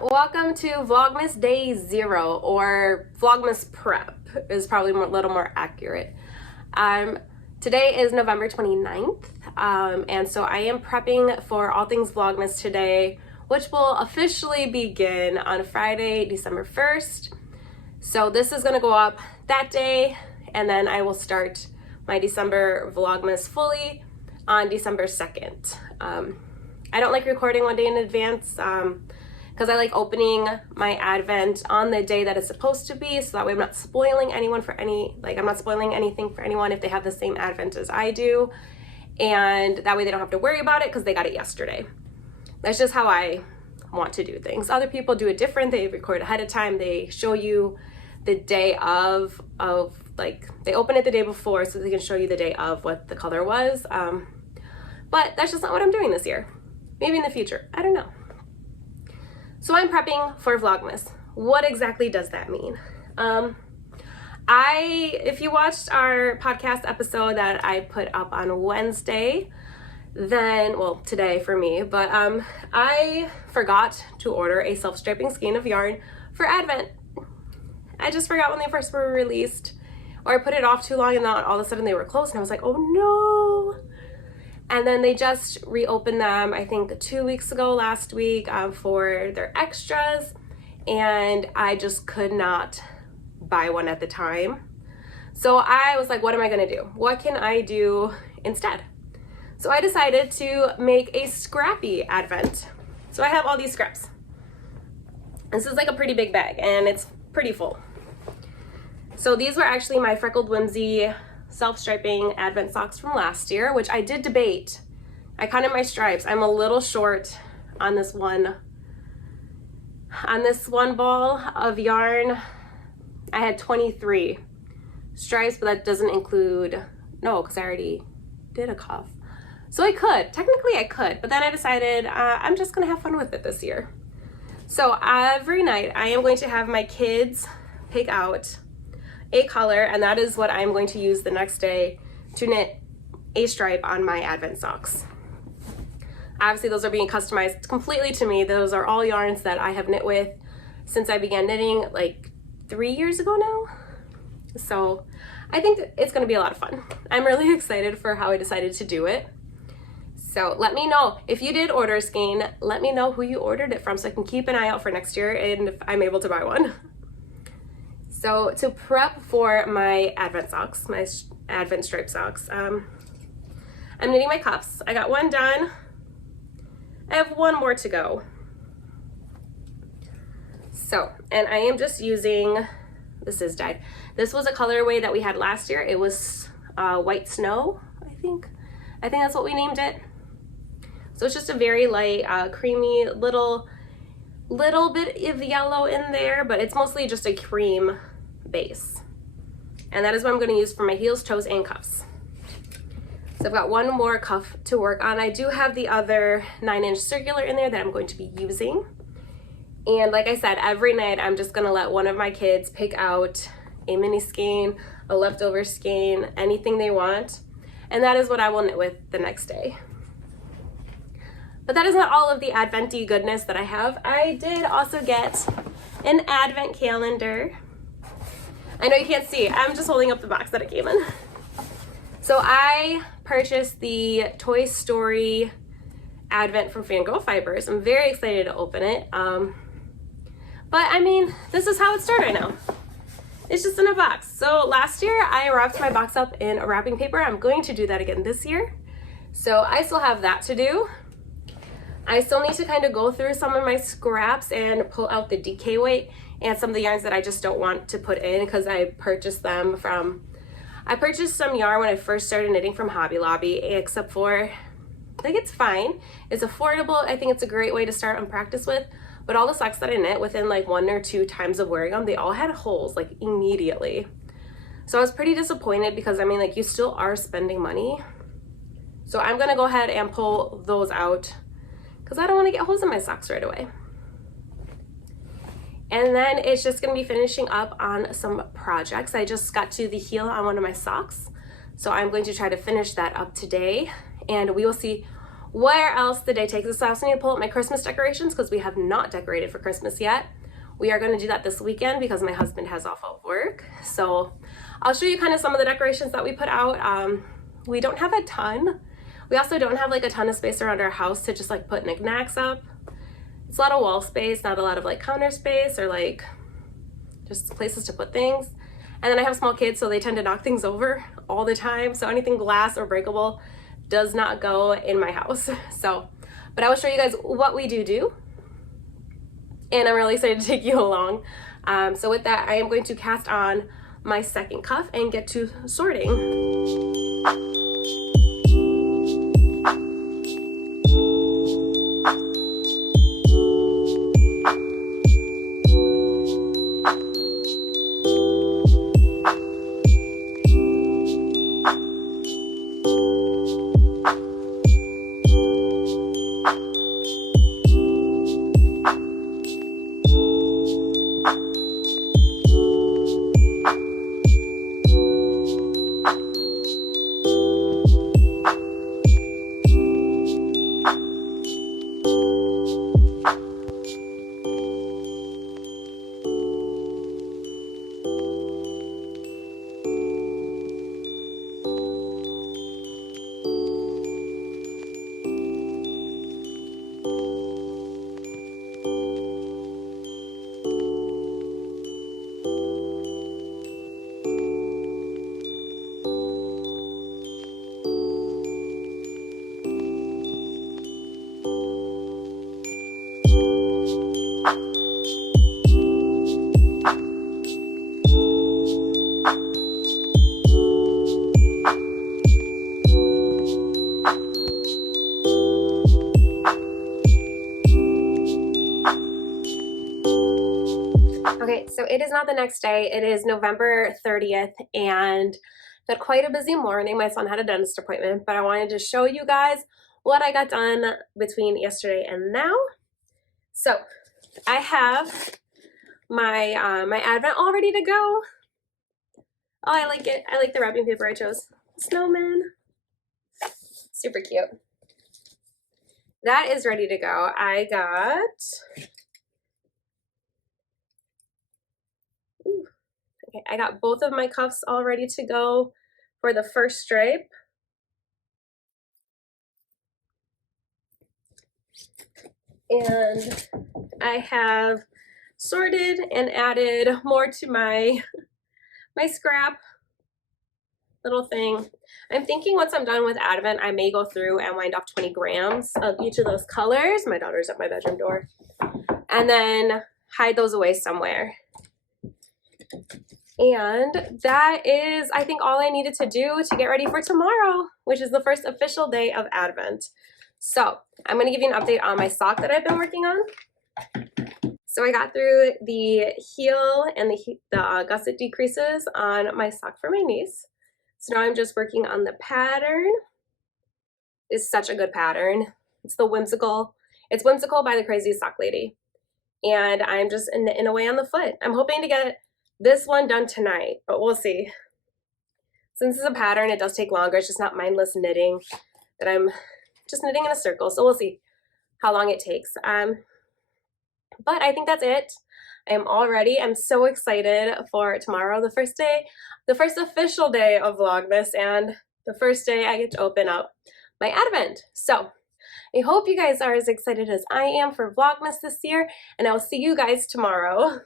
Welcome to Vlogmas Day 0, or Vlogmas Prep is probably a little more accurate. Today is November 29th, and so I am prepping for all things Vlogmas today, which will officially begin on Friday, December 1st. So this is going to go up that day, and then I will start my December Vlogmas fully on December 2nd. I don't like recording one day in advance because I like opening my Advent on the day that it's supposed to be, so that way I'm not spoiling anyone for I'm not spoiling anything for anyone if they have the same Advent as I do, and that way they don't have to worry about it because they got it yesterday. That's just how I want to do things. Other people do it different. They record ahead of time. They show you the day of like they open it the day before so they can show you the day of what the color was. But that's just not what I'm doing this year. Maybe in the future, I don't know. So I'm prepping for Vlogmas. What exactly does that mean? If you watched our podcast episode that I put up on Wednesday, then, well, today for me, but I forgot to order a self-striping skein of yarn for Advent. I just forgot when they first were released, or I put it off too long and then all of a sudden they were closed and I was like, oh no. And then they just reopened them, I think 2 weeks ago, last week, for their extras, and I just could not buy one at the time. So I was like, what am I gonna do? What can I do instead? So I decided to make a scrappy Advent. So I have all these scraps. This is like a pretty big bag, and it's pretty full. So these were actually my Freckled Whimsy self-striping Advent socks from last year, which I did debate. I counted my stripes. I'm a little short on this one ball of yarn. I had 23 stripes, but that doesn't include, no, because I already did a cuff. So technically I could, but then I decided I'm just gonna have fun with it this year. So every night I am going to have my kids pick out a color, and that is what I'm going to use the next day to knit a stripe on my Advent socks. Obviously those are being customized completely to me. Those are all yarns that I have knit with since I began knitting like 3 years ago now. So I think it's going to be a lot of fun. I'm really excited for how I decided to do it. So let me know if you did order a skein. Let me know who you ordered it from so I can keep an eye out for next year and if I'm able to buy one. So to prep for my Advent socks, my Advent stripe socks, I'm knitting my cuffs. I got one done. I have one more to go. So, and I am just using, this is dyed. This was a colorway that we had last year. It was White Snow, I think. I think that's what we named it. So it's just a very light, creamy, little bit of yellow in there, but it's mostly just a cream base. And that is what I'm going to use for my heels, toes, and cuffs. So I've got one more cuff to work on. I do have the other 9-inch circular in there that I'm going to be using. And like I said, every night I'm just going to let one of my kids pick out a mini skein, a leftover skein, anything they want. And that is what I will knit with the next day. But that is not all of the Advent-y goodness that I have. I did also get an Advent calendar. I know you can't see, I'm just holding up the box that it came in. So I purchased the Toy Story Advent from Fangirl Fibers. I'm very excited to open it. But I mean, this is how it started right now. It's just in a box. So last year I wrapped my box up in a wrapping paper. I'm going to do that again this year. So I still have that to do. I still need to kind of go through some of my scraps and pull out the DK weight and some of the yarns that I just don't want to put in because I purchased some yarn when I first started knitting from Hobby Lobby, except for, like, it's fine. It's affordable. I think it's a great way to start and practice with, but all the socks that I knit within like 1 or 2 times of wearing them, they all had holes like immediately. So I was pretty disappointed because I mean, like, you still are spending money. So I'm gonna go ahead and pull those out because I don't want to get holes in my socks right away. And then it's just going to be finishing up on some projects. I just got to the heel on one of my socks, so I'm going to try to finish that up today, and we will see where else the day takes us. I also need to pull up my Christmas decorations because we have not decorated for Christmas yet. We are going to do that this weekend because my husband has off of work. So I'll show you kind of some of the decorations that we put out. We don't have a ton. We also don't have like a ton of space around our house to just like put knickknacks up. It's a lot of wall space, not a lot of like counter space or like just places to put things. And then I have small kids, so they tend to knock things over all the time. So anything glass or breakable does not go in my house. So, but I will show you guys what we do. And I'm really excited to take you along. So with that, I am going to cast on my second cuff and get to sorting. Okay, so it is not the next day. It is November 30th, and got quite a busy morning. My son had a dentist appointment, but I wanted to show you guys what I got done between yesterday and now. So I have my my Advent all ready to go. Oh, I like it. I like the wrapping paper I chose. Snowman. Super cute. That is ready to go. I got... Okay, I got both of my cuffs all ready to go for the first stripe. And I have sorted and added more to my scrap little thing. I'm thinking once I'm done with Advent, I may go through and wind off 20 grams of each of those colors. My daughter's at my bedroom door. And then hide those away somewhere. And that is, I think, all I needed to do to get ready for tomorrow, which is the first official day of Advent. So I'm going to give you an update on my sock that I've been working on. So I got through the heel and the gusset decreases on my sock for my niece. So now I'm just working on the pattern. It's such a good pattern. It's the Whimsical. It's Whimsical by the Crazy Sock Lady. And I'm just knitting away on the foot. I'm hoping to get this one done tonight, but we'll see. Since it's a pattern, it does take longer. It's just not mindless knitting that I'm just knitting in a circle. So we'll see how long it takes. But I think that's it. I am all ready. I'm so excited for tomorrow, the first day, the first official day of Vlogmas, and the first day I get to open up my Advent. So I hope you guys are as excited as I am for Vlogmas this year, and I will see you guys tomorrow.